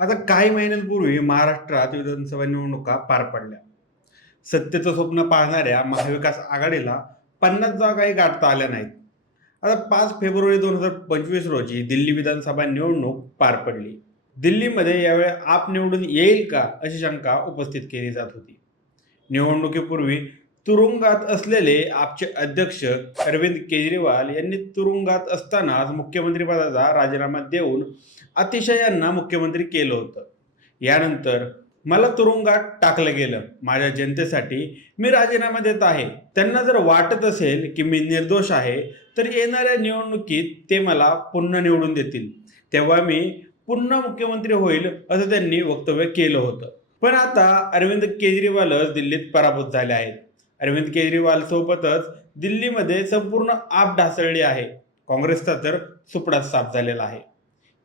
आता काही महिन्यांपूर्वी महाराष्ट्रात विधानसभा निवडणुका पार पडल्या. सत्तेचं स्वप्न पाहणाऱ्या महाविकास आघाडीला पन्नास जागाही गाठता आल्या नाहीत. आता पाच फेब्रुवारी दोन हजार पंचवीस रोजी दिल्ली विधानसभा निवडणूक पार पडली. दिल्लीमध्ये यावेळी आप निवडून येईल का अशी शंका उपस्थित केली जात होती. निवडणुकीपूर्वी तुरुंगात असलेले आपचे अध्यक्ष अरविंद केजरीवाल यांनी तुरुंगात असतानाच मुख्यमंत्रीपदाचा राजीनामा देऊन अतिशय यांना मुख्यमंत्री केलं होतं. यानंतर मला तुरुंगात टाकलं गेलं. माझ्या जनतेसाठी मी राजीनामा देत आहे. त्यांना जर वाटत असेल की मी निर्दोष आहे तर येणाऱ्या निवडणुकीत ते मला पुन्हा निवडून देतील. तेव्हा मी पुन्हा मुख्यमंत्री होईल असं त्यांनी वक्तव्य केलं होतं. पण आता अरविंद केजरीवालच दिल्लीत पराभूत झाले आहेत. अरविंद केजरीवालसोबतच दिल्लीमध्ये संपूर्ण आप ढासळली आहे. काँग्रेसचा तर सुपडाच साफ झालेला आहे.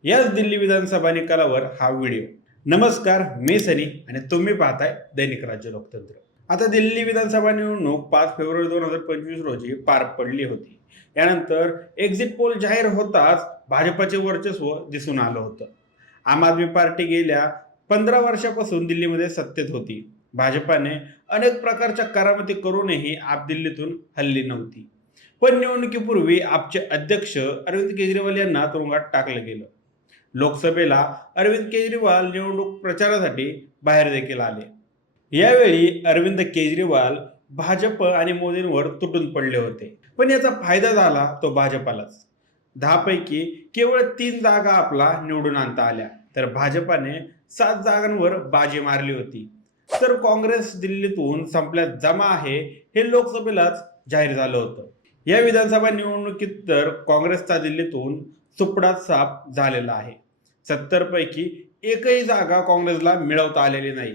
याच दिल्ली विधानसभा निकालावर हा व्हिडिओ. नमस्कार मी सनी आणि तुम्ही पाहताय दैनिक राज्य लोकतंत्र. आता दिल्ली विधानसभा निवडणूक पाच फेब्रुवारी दोन हजार पंचवीस रोजी पार पडली होती. यानंतर एक्झिट पोल जाहीर होताच भाजपाचे वर्चस्व दिसून आलं होतं. आम आदमी पार्टी गेल्या पंधरा वर्षापासून दिल्लीमध्ये सत्तेत होती. भाजपाने अनेक प्रकारच्या करामती करूनही आप दिल्लीतून हल्ली नव्हती. पण निवडणुकीपूर्वी आपचे अध्यक्ष अरविंद केजरीवाल यांना तुरुंगात टाकलं गेलं. लोकसभेला अरविंद केजरीवाल निवडणूक प्रचारासाठी बाहेर देखील आले. यावेळी अरविंद केजरीवाल भाजप आणि मोदींवर तुटून पडले होते. पण याचा फायदा झाला तो भाजपालाच. दहापैकी केवळ तीन जागा आपला निवडून आणता आल्या. तर भाजपाने सात जागांवर बाजी मारली होती. तर काँग्रेस दिल्लीतून संपल्यात जमा आहे हे लोकसभेलाच जाहीर झालं होतं. या विधानसभा निवडणुकीत तर काँग्रेसचा दिल्लीतून सुपडाच साफ झालेला आहे. सत्तरपैकी एकही जागा काँग्रेसला मिळवता आलेली नाही.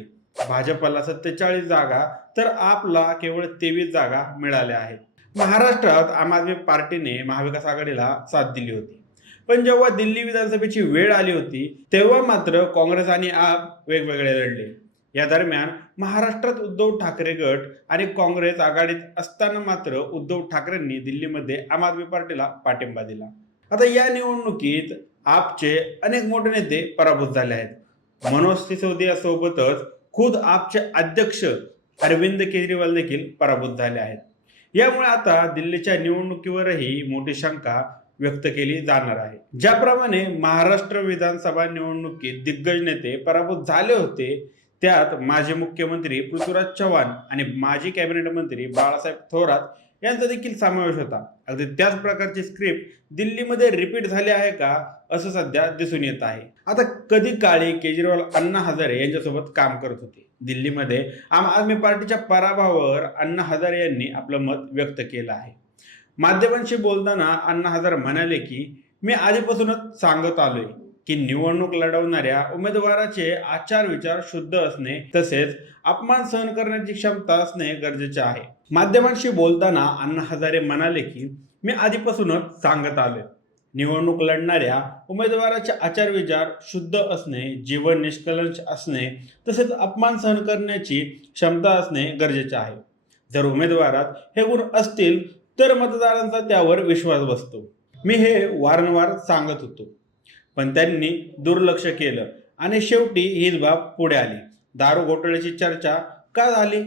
भाजपला सत्तेचाळीस जागा तर आपला केवळ तेवीस जागा मिळाल्या आहेत. महाराष्ट्रात आम आदमी पार्टीने महाविकास आघाडीला साथ दिली होती. पण जेव्हा दिल्ली विधानसभेची वेळ आली होती तेव्हा मात्र काँग्रेस आणि आप वेगवेगळे लढले. या दरम्यान महाराष्ट्रात उद्धव ठाकरे गट आणि काँग्रेस आघाडीत असताना मात्र उद्धव ठाकरेंनी दिल्लीमध्ये आम आदमी पार्टीला पाठिंबा दिला. आता या निवडणुकीत आपचे अनेक मोठे नेते पराभूत झाले आहेत. मनोज सिसोदिया सोबतच खुद आपचे अध्यक्ष अरविंद केजरीवाल देखील पराभूत झाले आहेत. यामुळे आता दिल्लीच्या निवडणुकीवरही मोठी शंका व्यक्त केली जाणार आहे. ज्याप्रमाणे महाराष्ट्र विधानसभा निवडणुकीत दिग्गज नेते पराभूत झाले होते त्यात माजी मुख्यमंत्री पृथ्वीराज चव्हाण आणि माजी कॅबिनेट मंत्री बाळासाहेब थोरात यांचा देखील समावेश होता. अगदी त्याच प्रकारची स्क्रिप्ट दिल्लीमध्ये रिपीट झाली आहे का असं सध्या दिसून येत आहे. आता कधी काळी केजरीवाल अण्णा हजारे यांच्यासोबत काम करत होते? दिल्लीमध्ये आम आदमी पार्टीच्या पराभवावर अण्णा हजारे यांनी आपलं मत व्यक्त केलं आहे. माध्यमांशी बोलताना अण्णा हजारे म्हणाले की मी आधीपासूनच सांगत आलोय की निवडणूक लढवणाऱ्या उमेदवाराचे आचार विचार शुद्ध असणे तसेच अपमान सहन करण्याची क्षमता असणे गरजेचे आहे. माध्यमांशी बोलताना अण्णा हजारे म्हणाले की मी आधीपासूनच सांगत आले निवडणूक लढणाऱ्या उमेदवाराचे आचार विचार शुद्ध असणे जीवन निष्कलंश असणे तसेच अपमान सहन करण्याची क्षमता असणे गरजेचे आहे. जर उमेदवारात हे गुण असतील तर मतदारांचा त्यावर विश्वास बसतो. मी हे वारंवार सांगत होतो. पण त्यांनी दुर्लक्ष केलं. आणि शेवटी हीच बाब पुढे आली. दारू घोटाळ्याची चर्चा का झाली?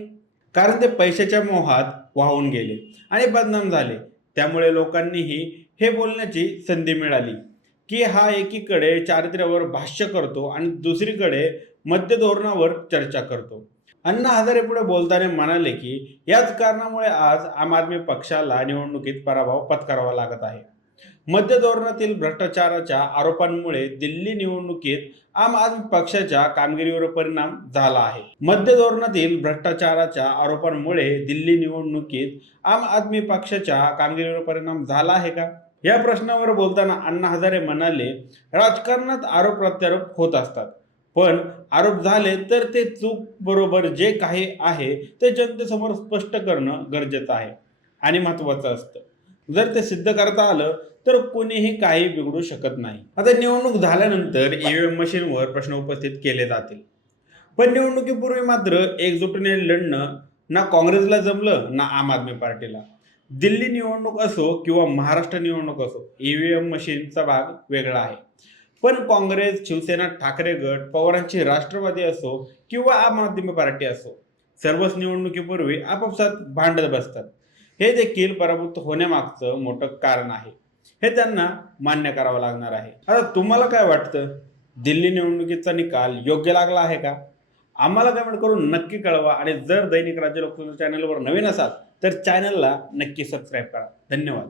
कारण ते पैशाच्या मोहात वाहून गेले आणि बदनाम झाले. त्यामुळे लोकांनीही हे बोलण्याची संधी मिळाली की हा एकीकडे चारित्र्यावर भाष्य करतो आणि दुसरीकडे मध्य धोरणावर चर्चा करतो. अण्णा हजारे पुढे बोलताना म्हणाले की याच कारणामुळे आज आम आदमी पक्षाला निवडणुकीत पराभव पत्करावा लागत आहे. मध्य धोरणातील भ्रष्टाचाराच्या आरोपांमुळे दिल्ली निवडणुकीत आम आदमी पक्षाच्या कामगिरीवर परिणाम झाला आहे. मध्य धोरणातील भ्रष्टाचाराच्या आरोपांमुळे दिल्ली निवडणुकीत आम आदमी पक्षाच्या कामगिरीवर परिणाम झाला आहे का? या प्रश्नावर बोलताना अण्णा हजारे म्हणाले राजकारणात आरोप प्रत्यारोप होत असतात. पण आरोप झाले तर ते चूक बरोबर जे काही आहे ते जनतेसमोर स्पष्ट करणं गरजेचं आहे आणि महत्वाचं असतं. जर ते सिद्ध करता आलं तर कोणीही काही बिघडू शकत नाही. आता निवडणूक झाल्यानंतर ईव्हीएम मशीनवर प्रश्न उपस्थित केले जातील. पण निवडणुकीपूर्वी मात्र एकजुटीने लढणं ना काँग्रेसला जमलं ना आम आदमी पार्टीला. दिल्ली निवडणूक असो किंवा महाराष्ट्र निवडणूक असो ईव्हीएम मशीनचा भाग वेगळा आहे. पण काँग्रेस शिवसेना ठाकरे गट पवारांची राष्ट्रवादी असो किंवा आम आदमी पार्टी असो सर्वच निवडणुकीपूर्वी आपापसात भांडत बसतात. हे देखील पराभूत होण्यामागचं मोठं कारण आहे. हे त्यांना मान्य करावं लागणार आहे. आता तुम्हाला काय वाटतं? दिल्ली निवडणुकीचा निकाल योग्य लागला आहे का? आम्हाला कमेंट करून नक्की कळवा आणि जर दैनिक राज्य लोकसभा चॅनलवर नवीन असाल तर चॅनलला नक्की सबस्क्राईब करा. धन्यवाद.